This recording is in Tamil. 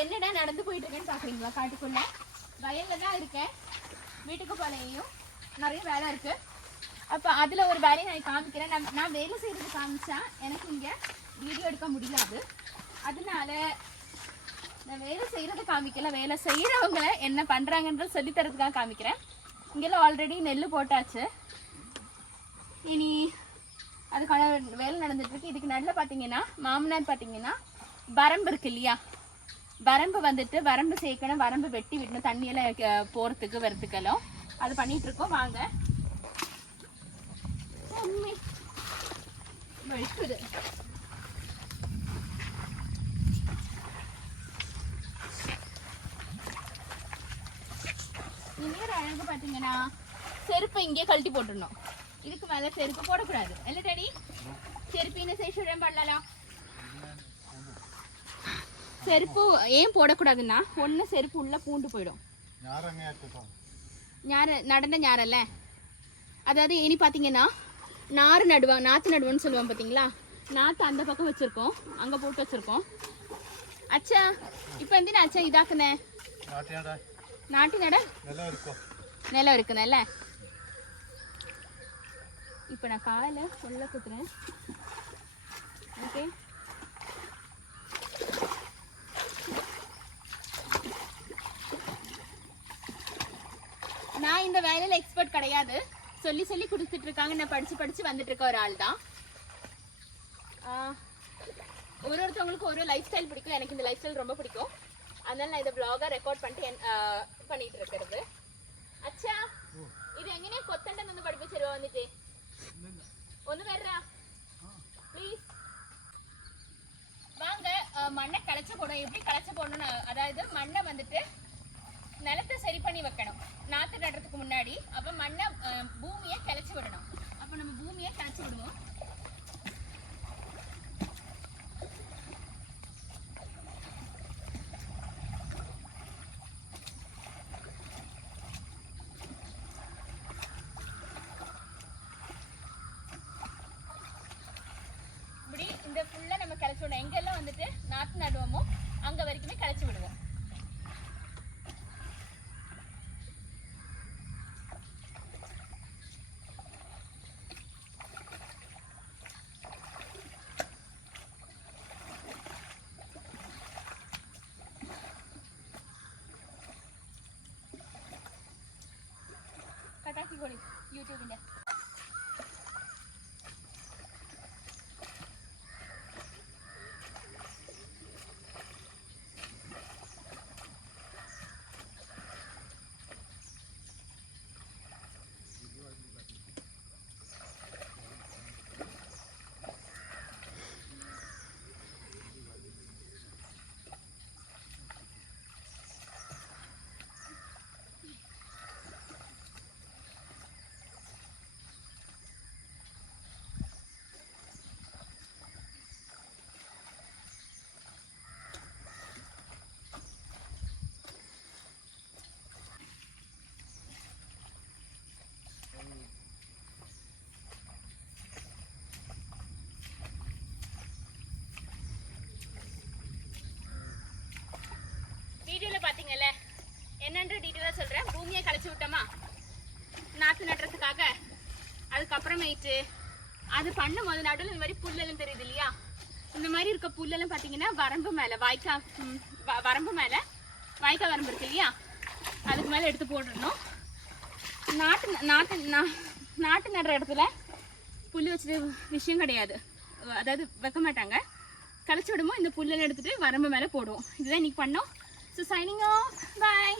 என்னடா நடந்து போயிட்டு இருக்கேன்னு பாக்குறீங்களா? காட்டுக்குள்ள வயல்ல தான் இருக்கேன். வீட்டுக்கு போலையும் நிறைய வேலை இருக்கு. அப்ப அதுல ஒரு வேலையை நான் காமிக்கிறேன். நான் வேலை செய்யறது காமிச்சா எனக்கு இங்க வீடியோ எடுக்க முடியாது. அதனால நான் வேலை செய்யறது காமிக்கல. வேலை செய்யறவங்க என்ன பண்றாங்கன்றது சொல்லி தரதுக்காக காமிக்கிறேன். இங்கெல்லாம் ஆல்ரெடி நெல் போட்டாச்சு. இனி அதுக்கான வேலை நடந்துட்டு இருக்கு. இதுக்கு நடுவில் பார்த்தீங்கன்னா மாமனார் பார்த்தீங்கன்னா வரம்பு இருக்கு இல்லையா, வரம்பு வந்துட்டு வரம்பு சேர்க்கணும், வரம்பு வெட்டி விடணும், தண்ணியெல்லாம் போகிறதுக்கு வரத்துக்கெல்லாம் அது பண்ணிட்டு இருக்கோம். வாங்க. வழுக்குது. இன்னொரு அழகு பார்த்தீங்கன்னா செருப்பை இங்கே கழட்டி போட்டுடணும். இதுக்கு மேலே செருப்பு போடக்கூடாது. இல்லை டேடி, செருப்பின்னு சேஷம் பண்ணலாம். செருப்பு ஏன் போடக்கூடாதுன்னா ஒன்று செருப்பு உள்ள பூண்டு போயிடும். நடந்த ஞாரல்ல, அதாவது இனி பார்த்தீங்கன்னா நாற்று நடுவான்னு சொல்லுவாங்க பார்த்தீங்களா. நாற்று அந்த பக்கம் வச்சுருக்கோம், அங்கே போட்டு வச்சுருக்கோம். அச்சா இப்போ எந்தினா அச்சா இதாக்குனே நாட்டி நட நிலம் இருக்குதுல்ல. இப்போ நான் காலை உள்ள குத்துறேன். ஓகே, நான் இந்த வேலையில் எக்ஸ்பர்ட் கிடையாது. சொல்லி சொல்லி கொடுத்துட்டு இருக்காங்க. நான் படிச்சு வந்துட்டு இருக்க ஒரு ஆள் தான். ஒருத்தவங்களுக்கு ஒரு லைஃப் ஸ்டைல் பிடிக்கும். எனக்கு இந்த லைஃப் ஸ்டைல் ரொம்ப பிடிக்கும். அதனால நான் இதை vlog ரெக்கார்ட் பண்ணிட்டு இருக்கிறது. அச்சா இது எங்கேயே கொத்தண்டன் வந்து படிப்பிச்சிருவா வந்துட்டு ஒன்று வர்றா ப்ளீஸ். வாங்க மண்ணை கிளச்ச போடணும். எப்படி கிளச்ச போடணும்னு, அதாவது மண்ணை வந்துட்டு நிலத்தை சரி பண்ணி வைக்கணும் நாற்று நடுறதுக்கு முன்னாடி. அப்போ மண்ணை பூமியை கிளச்சி விடணும். அப்போ நம்ம பூமியை கிளச்சி விடுவோம். இப்படி இந்த ஃபுல்லாக நம்ம கிளச்சி விடணும். எங்கெல்லாம் வந்துட்டு நாற்று நடுவோமோ அங்கே வரைக்குமே கிளச்சி விடுவோம். കട്ടാക്കി കൊടി യൂട്യൂബിൻ്റെ. வீடியோவில் பார்த்தீங்கல்ல, என்னன்ற டீட்டெயிலாக சொல்கிறேன். பூமியை கழிச்சு விட்டோமா நாற்று நடுறதுக்காக. அதுக்கப்புறமேட்டு அது பண்ணும்போது நடுவில் இந்த மாதிரி புல்லெல்லாம் தெரியுது இல்லையா, இந்த மாதிரி இருக்க புல்லெல்லாம் பார்த்தீங்கன்னா வரம்பு மேலே வரம்பு மேலே வாய்க்கால் வரம்பு இருக்கு இல்லையா, அதுக்கு மேலே எடுத்து போட்டுடணும். நாட்டு நடுற இடத்துல புல் வச்சது விஷயம் கிடையாது, அதாவது வைக்க மாட்டாங்க. கழிச்சு விடுமோ இந்த புல்லெல்லாம் எடுத்துகிட்டு வரம்பு மேலே போடுவோம். இதுதான் இன்றைக்கி பண்ணோம். So signing off. Bye.